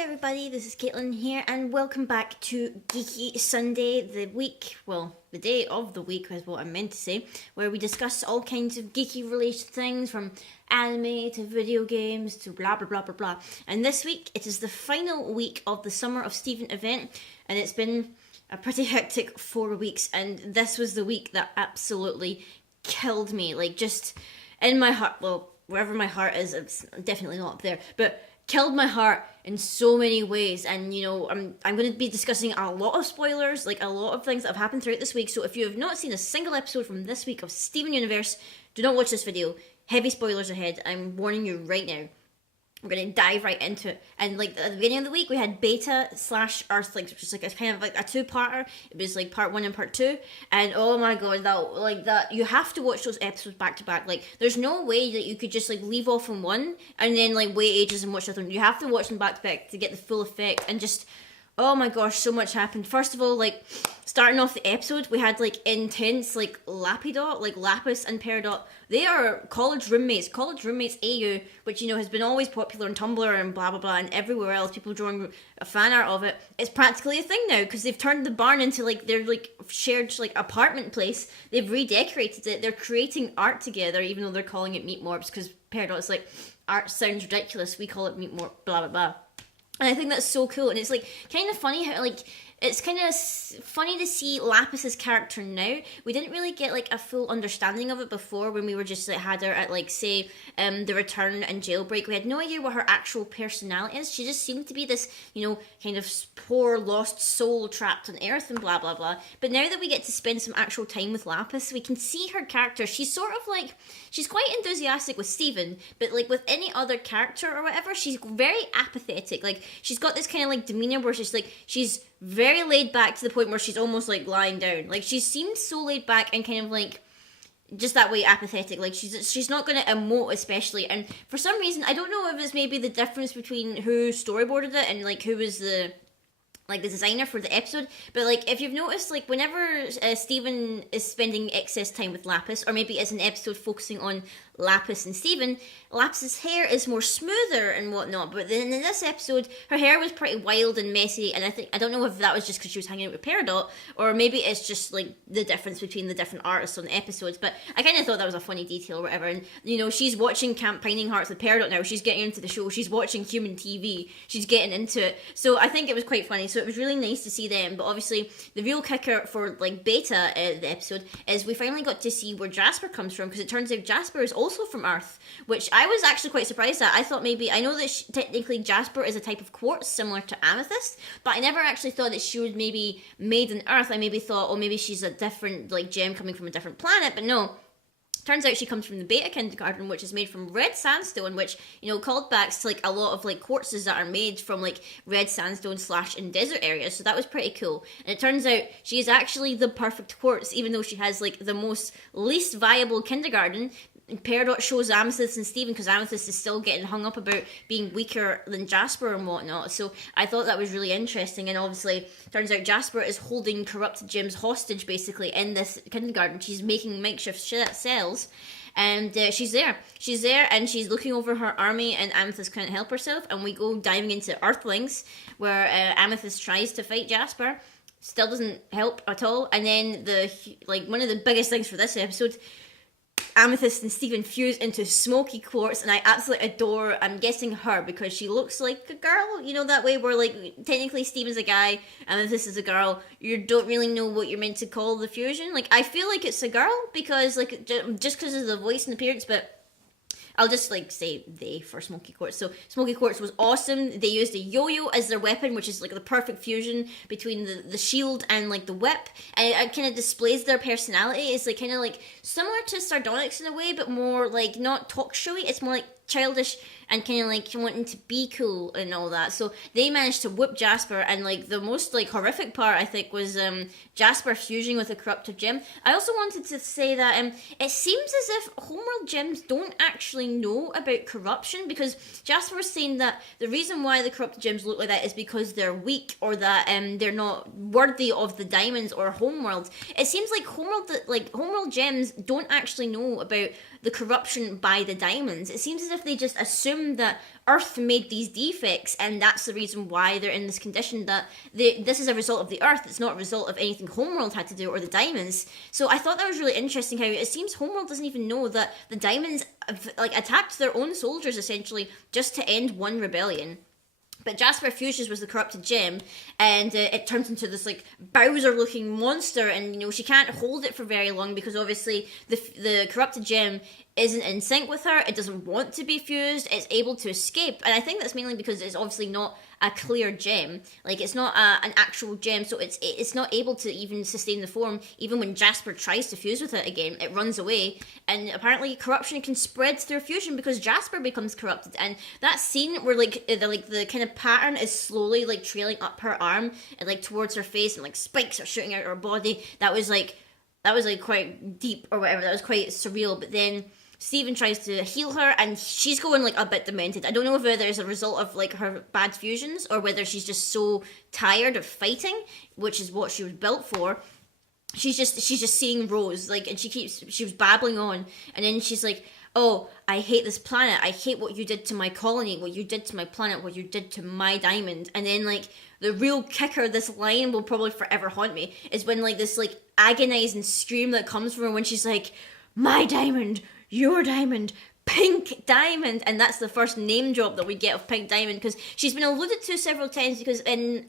everybody, this is Caitlin here, and welcome back to Geeky Sunday, the day of the week is what I meant to say, where we discuss all kinds of geeky related things, from anime to video games to blah blah blah blah blah. And this week, it is the final week of the Summer of Steven event, and it's been a pretty hectic 4 weeks, and this was the week that absolutely killed me, like just in my heart, well, wherever my heart is, it's definitely not up there, but killed my heart in so many ways. And you know, I'm going to be discussing a lot of spoilers, like a lot of things that have happened throughout this week. So if you have not seen a single episode from this week of Steven Universe, do not watch this video. Heavy spoilers ahead, I'm warning you right now. We're going to dive right into it. And like at the beginning of the week, we had Beta / Earthlings, which is like a kind of like a two-parter. It was like part 1 and part 2. And oh my god, that you have to watch those episodes back to back. Like there's no way that you could just like leave off on one and then like wait ages and watch the other one. You have to watch them back to back to get the full effect. And just, oh my gosh, so much happened. First of all, like starting off the episode, we had like intense like Lapidot, like Lapis and Peridot. They are college roommates AU, which, you know, has been always popular on Tumblr and blah blah blah and everywhere else. People drawing a fan art of it. It's practically a thing now because they've turned the barn into like their like shared like apartment place. They've redecorated it. They're creating art together, even though they're calling it Meat Morphs, because Peridot's like, art sounds ridiculous. We call it Meat Morph, blah blah blah. And I think that's so cool, and it's like kind of funny how like it's kind of funny to see Lapis's character now. We didn't really get like a full understanding of it before when we were just like had her at like say the Return and Jailbreak. We had no idea what her actual personality is. She just seemed to be this, you know, kind of poor lost soul trapped on Earth and blah blah blah. But now that we get to spend some actual time with Lapis, we can see her character. She's sort of like, she's quite enthusiastic with Steven, but like with any other character or whatever, she's very apathetic. Like she's got this kind of like demeanor where she's very laid back to the point where she's almost like lying down. Like she seems so laid back and kind of like just that way apathetic. Like she's not going to emote especially. And for some reason, I don't know if it's maybe the difference between who storyboarded it and like who was the designer for the episode, but like if you've noticed, like whenever Steven is spending excess time with Lapis, or maybe it's an episode focusing on Lapis and Steven, Lapis's hair is more smoother and whatnot, but then in this episode her hair was pretty wild and messy, and I don't know if that was just because she was hanging out with Peridot, or maybe it's just like the difference between the different artists on the episodes. But I kind of thought that was a funny detail or whatever. And you know, she's watching Camp Pining Hearts with Peridot now, she's getting into the show, she's watching Human TV, she's getting into it, so I think it was quite funny. So it was really nice to see them. But obviously the real kicker for like Beta the episode is we finally got to see where Jasper comes from, because it turns out Jasper is also from Earth, which I was actually quite surprised at. I thought maybe, I know that technically Jasper is a type of quartz similar to amethyst, but I never actually thought that she was maybe made on Earth. I maybe thought, oh, maybe she's a different like gem coming from a different planet, but no. Turns out she comes from the Beta Kindergarten, which is made from red sandstone, which, you know, called back to like a lot of like quartzes that are made from like red sandstone / in desert areas. So that was pretty cool. And it turns out she is actually the perfect quartz, even though she has like the most least viable kindergarten. Peridot shows Amethyst and Steven, because Amethyst is still getting hung up about being weaker than Jasper and whatnot. So I thought that was really interesting. And obviously, turns out Jasper is holding corrupted gems hostage, basically, in this kindergarten. She's making makeshift cells. And she's there, and she's looking over her army, and Amethyst can't help herself. And we go diving into Earthlings, where Amethyst tries to fight Jasper. Still doesn't help at all. And then one of the biggest things for this episode, Amethyst and Steven fuse into Smoky Quartz, and I absolutely adore, I'm guessing her, because she looks like a girl, you know, that way where like technically Steven's a guy, Amethyst is a girl, you don't really know what you're meant to call the fusion. Like I feel like it's a girl because like just because of the voice and appearance, but I'll just like say they for Smoky Quartz. So Smoky Quartz was awesome. They used a yo-yo as their weapon, which is like the perfect fusion between the shield and like the whip, and it kind of displays their personality. It's like kind of like similar to Sardonyx in a way, but more like not talk showy. It's more like childish and kind of like wanting to be cool and all that. So they managed to whip Jasper, and like the most like horrific part I think was Jasper fusing with a corrupted gem. I also wanted to say that it seems as if Homeworld gems don't actually know about corruption, because Jasper was saying that the reason why the corrupted gems look like that is because they're weak, or that they're not worthy of the diamonds or Homeworld. It seems like Homeworld gems don't actually know about the corruption by the diamonds. It seems as if they just assume assume that Earth made these defects, and that's the reason why they're in this condition, that this is a result of the Earth. It's not a result of anything Homeworld had to do, or the Diamonds. So I thought that was really interesting, how it seems Homeworld doesn't even know that the Diamonds like attacked their own soldiers, essentially, just to end one rebellion. But Jasper fuses with the corrupted gem, and it turns into this like Bowser-looking monster, and you know she can't hold it for very long because obviously the corrupted gem isn't in sync with her. It doesn't want to be fused. It's able to escape, and I think that's mainly because it's obviously not a clear gem. Like it's not an actual gem, so it's not able to even sustain the form. Even when Jasper tries to fuse with it again, it runs away. And apparently, corruption can spread through fusion because Jasper becomes corrupted. And that scene where the kind of pattern is slowly like trailing up her arm and like towards her face, and like spikes are shooting out her body. That was like quite deep or whatever. That was quite surreal. But then Steven tries to heal her, and she's going like a bit demented. I don't know whether it's a result of like her bad fusions, or whether she's just so tired of fighting, which is what she was built for. She's just seeing Rose, like, and she was babbling on, and then she's like, "Oh, I hate this planet. I hate what you did to my colony, what you did to my planet, what you did to my diamond." And then like the real kicker, this line will probably forever haunt me, is when like this like agonizing scream that comes from her when she's like, "My diamond, your diamond, Pink Diamond." And that's the first name drop that we get of Pink Diamond, because she's been alluded to several times, because in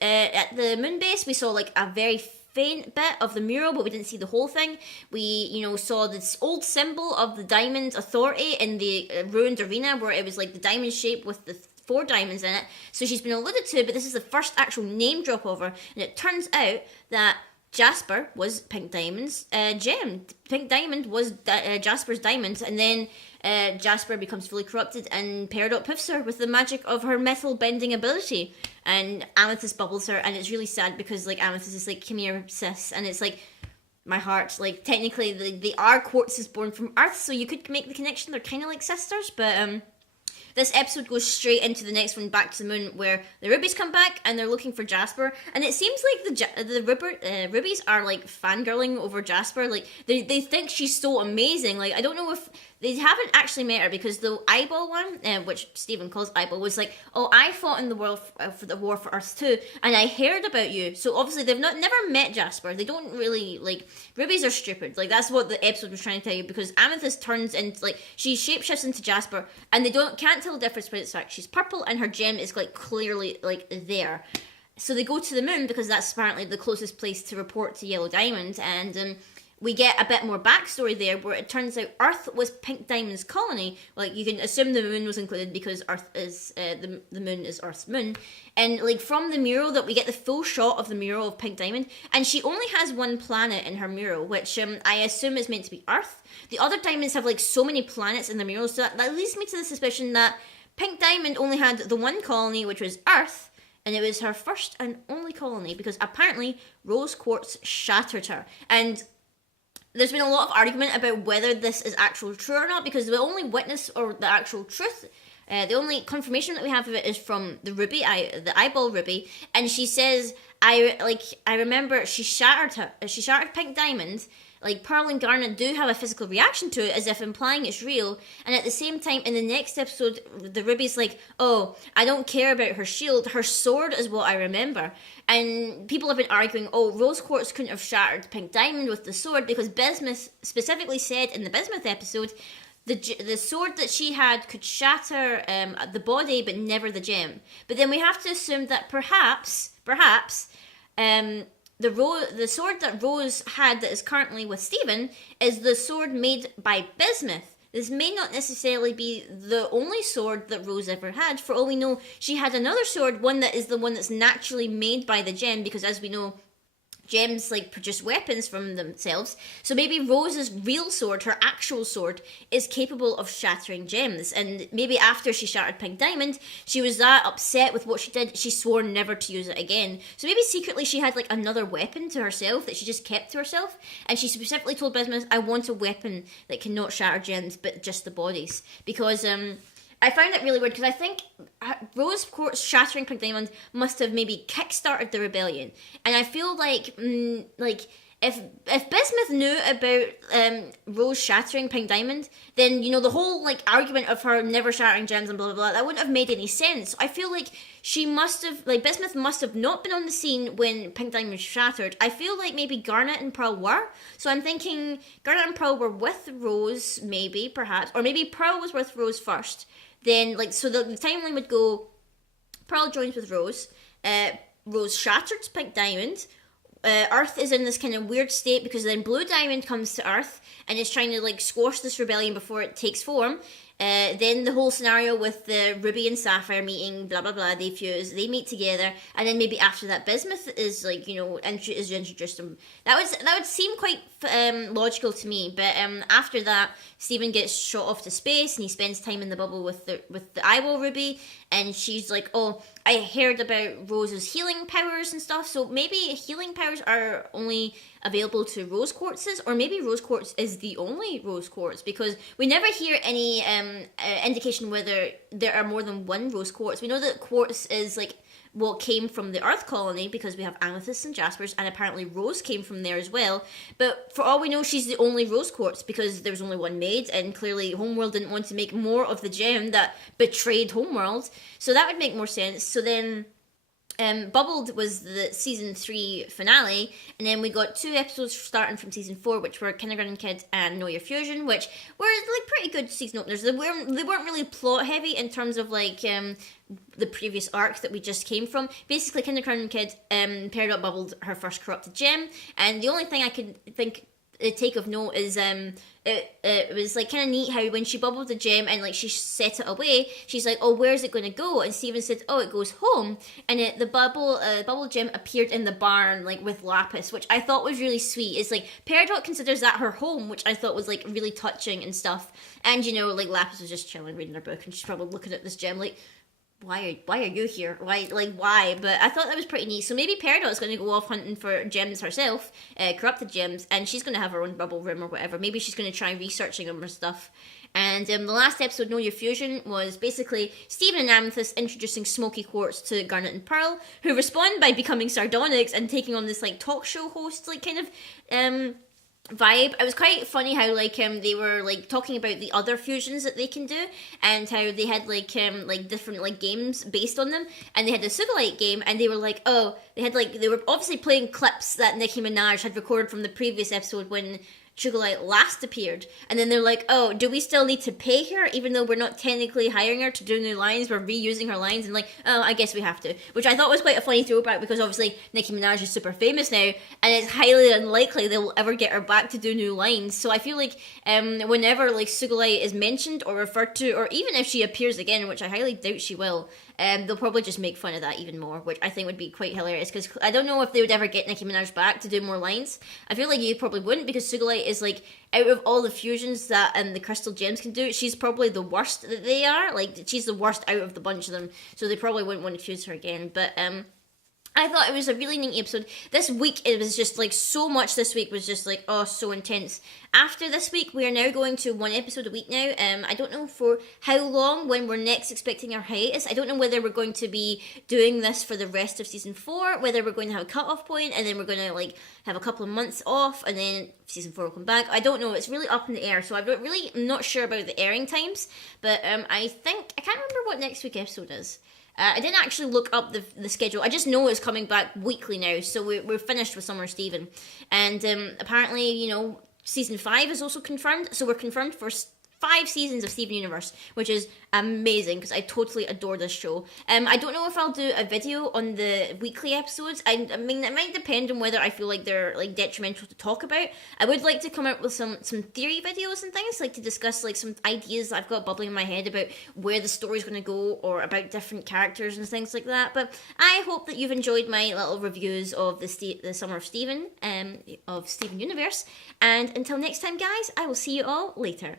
at the moon base we saw like a very faint bit of the mural, but we didn't see the whole thing. We, you know, saw this old symbol of the Diamond Authority in the ruined arena, where it was like the diamond shape with the 4 diamonds in it. So she's been alluded to, but this is the first actual name drop of her, and it turns out that Jasper was Pink Diamond's gem. Pink Diamond was Jasper's diamond, and then Jasper becomes fully corrupted, and Peridot poofs her with the magic of her metal bending ability, and Amethyst bubbles her, and it's really sad because like Amethyst is like, "Come here, sis," and it's like, my heart, like technically the R quartz is born from Earth, so you could make the connection. They're kind of like sisters, but this episode goes straight into the next one, Back to the Moon, where the Rubies come back and they're looking for Jasper, and it seems like the Rubies are like fangirling over Jasper. Like they think she's so amazing. Like I don't know if they haven't actually met her, because the Eyeball one, which Steven calls Eyeball, was like, "Oh, I fought in the world for the war for Earth too, and I heard about you." So obviously they've never met Jasper. They don't really like. Rubies are stupid. Like that's what the episode was trying to tell you, because Amethyst turns into like, she shapeshifts into Jasper, and they can't tell the difference between the fact she's purple and her gem is like clearly like there. So they go to the moon because that's apparently the closest place to report to Yellow Diamond, and we get a bit more backstory there, where it turns out Earth was Pink Diamond's colony. Like, you can assume the moon was included because Earth is the moon is Earth's moon. And like from the mural, that we get the full shot of the mural of Pink Diamond, and she only has one planet in her mural, which I assume is meant to be Earth. The other diamonds have like so many planets in the mural, so that leads me to the suspicion that Pink Diamond only had the one colony, which was Earth, and it was her first and only colony, because apparently Rose Quartz shattered her. And there's been a lot of argument about whether this is actually true or not, because the only witness or the actual truth, the only confirmation that we have of it is from the Ruby, the Eyeball Ruby, and she says, I remember she shattered Pink Diamond. Like, Pearl and Garnet do have a physical reaction to it, as if implying it's real. And at the same time, in the next episode, the Ruby's like, "Oh, I don't care about her shield. Her sword is what I remember." And people have been arguing, "Oh, Rose Quartz couldn't have shattered Pink Diamond with the sword," because Bismuth specifically said in the Bismuth episode, the sword that she had could shatter the body, but never the gem. But then we have to assume that perhaps, the sword that Rose had that is currently with Steven is the sword made by Bismuth. This may not necessarily be the only sword that Rose ever had. For all we know, she had another sword, one that is the one that's naturally made by the gem, because as we know, gems like produce weapons from themselves. So maybe Rose's real sword, her actual sword, is capable of shattering gems, and maybe after she shattered Pink Diamond, she was that upset with what she did, she swore never to use it again. So maybe secretly she had like another weapon to herself that she just kept to herself, and she specifically told Bismuth, "I want a weapon that cannot shatter gems but just the bodies," because I found it really weird, because I think Rose Quartz shattering Pink Diamond must have maybe kickstarted the rebellion, and I feel like if Bismuth knew about Rose shattering Pink Diamond, then the whole like argument of her never shattering gems and blah blah blah, that wouldn't have made any sense. I feel like she must have, like, Bismuth must have not been on the scene when Pink Diamond shattered. I feel like maybe Garnet and Pearl were. So I'm thinking Garnet and Pearl were with Rose, maybe, perhaps, or maybe Pearl was with Rose first. Then like so the timeline would go: Pearl joins with Rose. Rose shatters Pink Diamond. Earth is in this kind of weird state because then Blue Diamond comes to Earth and is trying to like squash this rebellion before it takes form. Then the whole scenario with the Ruby and Sapphire meeting, blah blah blah, they fuse, they meet together, and then maybe after that Bismuth is like is introduced them. That would seem quite logical to me. But after that, Steven gets shot off to space and he spends time in the bubble with the Eyewall Ruby, and she's like, oh, I heard about Rose's healing powers and stuff, so maybe healing powers are only available to rose quartzes, or maybe rose quartz is the only rose quartz, because we never hear any indication whether there are more than one rose quartz. We know that quartz is like what came from the Earth colony because we have amethysts and jaspers, and apparently rose came from there as well. But for all we know, she's the only rose quartz because there was only one made, and clearly Homeworld didn't want to make more of the gem that betrayed Homeworld. So that would make more sense. So then Bubbled was the season 3 finale, and then we got 2 episodes starting from season 4, which were Kindergarten Kid and Know Your Fusion, which were like pretty good season openers. They weren't really plot heavy in terms of like the previous arc that we just came from. Basically, Kindergarten Kid paired up Bubbled her first corrupted gem, and the only thing I could think take of note is it was like kind of neat how when she bubbled the gem and like she set it away, she's like, oh, where's it going to go? And Steven said, oh, it goes home. And the bubble gem appeared in the barn like with Lapis, which I thought was really sweet. It's like Peridot considers that her home, which I thought was like really touching and stuff. And like Lapis was just chilling reading her book, and she's probably looking at this gem like, why are you here? Why? But I thought that was pretty neat. So maybe Peridot is going to go off hunting for gems herself, corrupted gems, and she's going to have her own bubble room or whatever. Maybe she's going to try researching them or stuff. And the last episode, Know Your Fusion, was basically Steven and Amethyst introducing Smoky Quartz to Garnet and Pearl, who respond by becoming sardonics and taking on this like talk show host like kind of vibe. It was quite funny how like they were like talking about the other fusions that they can do, and how they had like different like games based on them, and they had the Sugilite game, and they were like, oh, they were obviously playing clips that Nicki Minaj had recorded from the previous episode when Sugilite last appeared, and then they're like, oh, do we still need to pay her even though we're not technically hiring her to do new lines, we're reusing her lines, and like, oh, I guess we have to, which I thought was quite a funny throwback because obviously Nicki Minaj is super famous now, and it's highly unlikely they'll ever get her back to do new lines. So I feel like whenever like Sugilite is mentioned or referred to, or even if she appears again, which I highly doubt she will, they'll probably just make fun of that even more, which I think would be quite hilarious, because I don't know if they would ever get Nicki Minaj back to do more lines. I feel like you probably wouldn't, because Sugilite is like, out of all the fusions that the crystal gems can do, she's probably the worst that they are. Like, she's the worst out of the bunch of them, so they probably wouldn't want to fuse her again. But I thought it was a really neat episode. This week, it was just like so much. This week was just like, oh, so intense. After this week, we are now going to 1 episode a week now. I don't know for how long, when we're next expecting our hiatus. I don't know whether we're going to be doing this for the rest of season 4, whether we're going to have a cut-off point, and then we're going to like have a couple of months off, and then season 4 will come back. I don't know. It's really up in the air, so I'm not sure about the airing times. But I can't remember what next week's episode is. I didn't actually look up the schedule. I just know it's coming back weekly now, so we're finished with Summer Steven. And apparently, season 5 is also confirmed, so we're confirmed for 5 seasons of Steven Universe, which is amazing because I totally adore this show. I don't know if I'll do a video on the weekly episodes. I mean, it might depend on whether I feel like they're like detrimental to talk about. I would like to come out with some theory videos and things, like to discuss like some ideas that I've got bubbling in my head about where the story's going to go, or about different characters and things like that. But I hope that you've enjoyed my little reviews of the Summer of Steven, of Steven Universe. And until next time, guys, I will see you all later.